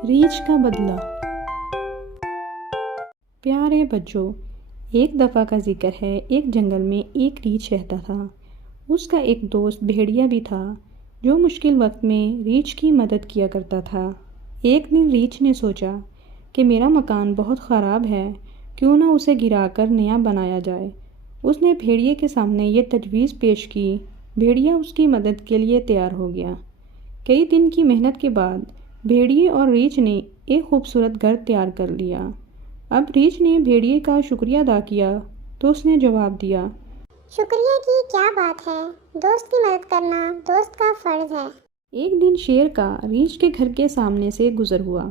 रीछ का बदला। प्यारे बच्चों, एक दफ़ा का जिक्र है, एक जंगल में एक रीछ रहता था। उसका एक दोस्त भेड़िया भी था जो मुश्किल वक्त में रीछ की मदद किया करता था। एक दिन रीछ ने सोचा कि मेरा मकान बहुत ख़राब है, क्यों ना उसे गिराकर नया बनाया जाए। उसने भेड़िए के सामने ये तजवीज़ पेश की। भेड़िया उसकी मदद के लिए तैयार हो गया। कई दिन की मेहनत के बाद भेड़िए और रीछ ने एक खूबसूरत घर तैयार कर लिया। अब रीछ ने भेड़िए का शुक्रिया अदा किया तो उसने जवाब दिया, शुक्रिया की क्या बात है, दोस्त की मदद करना दोस्त का फर्ज है। एक दिन शेर का रीछ के घर के सामने से गुजर हुआ।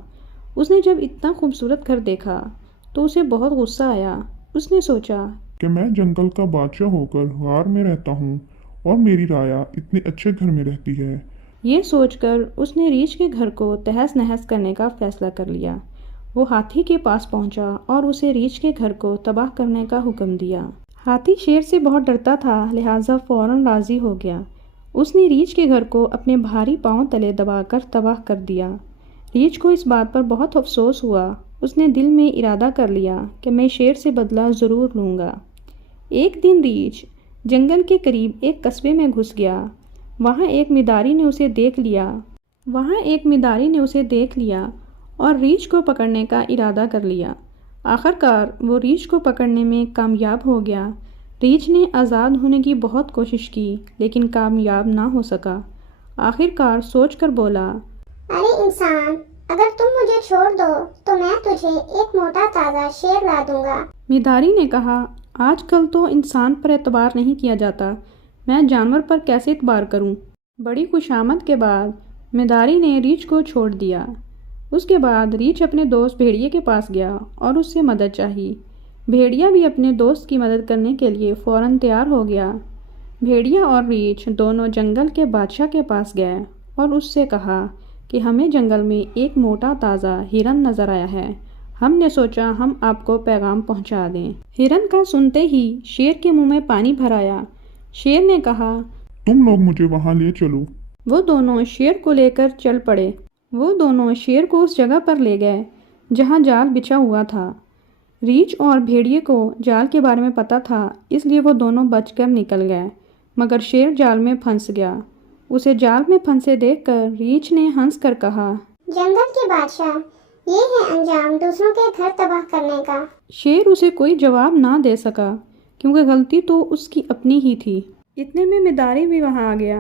उसने जब इतना खूबसूरत घर देखा तो उसे बहुत गुस्सा आया। उसने सोचा कि मैं जंगल का बादशाह होकर गार में रहता हूँ और मेरी राया इतने अच्छे घर में रहती है। ये सोचकर उसने रीछ के घर को तहस नहस करने का फैसला कर लिया। वो हाथी के पास पहुंचा और उसे रीछ के घर को तबाह करने का हुक्म दिया। हाथी शेर से बहुत डरता था, लिहाजा फौरन राजी हो गया। उसने रीछ के घर को अपने भारी पांव तले दबाकर तबाह कर दिया। रीछ को इस बात पर बहुत अफसोस हुआ। उसने दिल में इरादा कर लिया कि मैं शेर से बदला ज़रूर लूँगा। एक दिन रीछ जंगल के करीब एक कस्बे में घुस गया। वहाँ एक मिदारी ने उसे देख लिया और रीछ को पकड़ने का इरादा कर लिया। आखिरकार वो रीछ को पकड़ने में कामयाब हो गया। रीछ ने आज़ाद होने की बहुत कोशिश की लेकिन कामयाब ना हो सका। आखिरकार सोचकर बोला, अरे इंसान, अगर तुम मुझे छोड़ दो तो मैं तुझे एक मोटा ताज़ा शेर ला दूंगा। मिदारी ने कहा, आजकल तो इंसान पर एतबार नहीं किया जाता, मैं जानवर पर कैसे एतबार करूं? बड़ी खुशामद के बाद मिदारी ने रीछ को छोड़ दिया। उसके बाद रीछ अपने दोस्त भेड़िए के पास गया और उससे मदद चाही। भेड़िया भी अपने दोस्त की मदद करने के लिए फ़ौरन तैयार हो गया। भेड़िया और रीछ दोनों जंगल के बादशाह के पास गए और उससे कहा कि हमें जंगल में एक मोटा ताज़ा हिरन नज़र आया है। हमने सोचा हम आपको पैगाम पहुंचा दें। हिरन का सुनते ही शेर के मुंह में पानी भर आया। शेर ने कहा, तुम लोग मुझे वहाँ ले चलो। वो दोनों शेर को लेकर चल पड़े। वो दोनों शेर को उस जगह पर ले गए जहाँ जाल बिछा हुआ था। रीछ और भेड़िए को जाल के बारे में पता था, इसलिए वो दोनों बचकर निकल गए, मगर शेर जाल में फंस गया। उसे जाल में फंसे देखकर रीछ ने हंसकर कहा, जंगल के बादशाह, ये है अंजाम दूसरों के घर तबाह करने का। शेर उसे कोई जवाब ना दे सका क्योंकि गलती तो उसकी अपनी ही थी। इतने में मिदारी भी वहाँ आ गया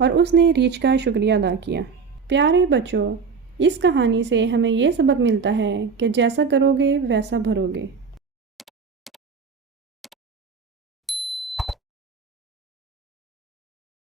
और उसने रीछ का शुक्रिया अदा किया। प्यारे बच्चों, इस कहानी से हमें ये सबक मिलता है कि जैसा करोगे वैसा भरोगे।